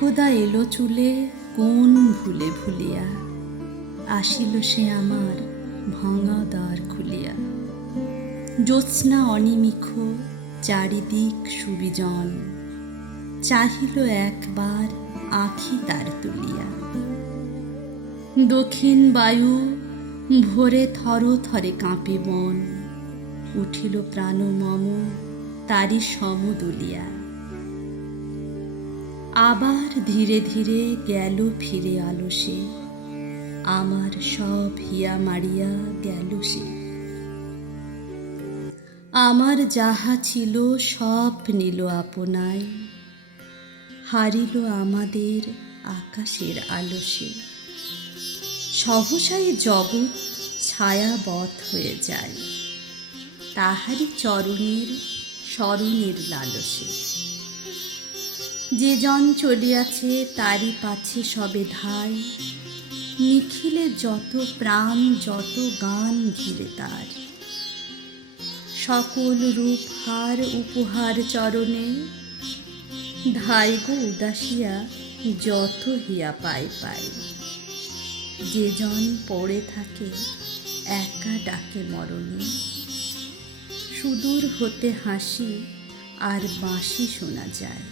একদা এলো চুলে কোন ভুলে ভুলিয়া, আসিল সে আমার ভাঙা দ্বার খুলিয়া। জ্যোৎস্না অনিমিষ চারিদিক সুবিজন, চাহিল একবার আঁখি তার তুলিয়া। দক্ষিণ বায়ু ভোরে থর থরে কাঁপে মন, উঠিল প্রাণ মম তারি সম দুলিয়া। আবার ধীরে ধীরে গেল ফিরে আলসে, আমার সব হিয়া মারিয়া গেল সে। আমার যাহা ছিল সব নিল আপনায়, হারিল আমাদের আকাশের আলসে। সহসাই জগৎ ছায়াবৎ হয়ে যায়, তাহারি চরণের স্মরণের লালসে। যে জন চলিয়াছে তারি পাছে সবে ধায়, নিখিলে যত প্রাণ যত গান ঘিরে তার। সকল রূপ হার উপহার চরণে, ধায় গো উদাসিয়া যত হিয়া পায় পায়। যে জন পড়ে থাকে একা ডাকে মরণে, সুদূর হতে হাসি আর বাঁশি শোনা যায়।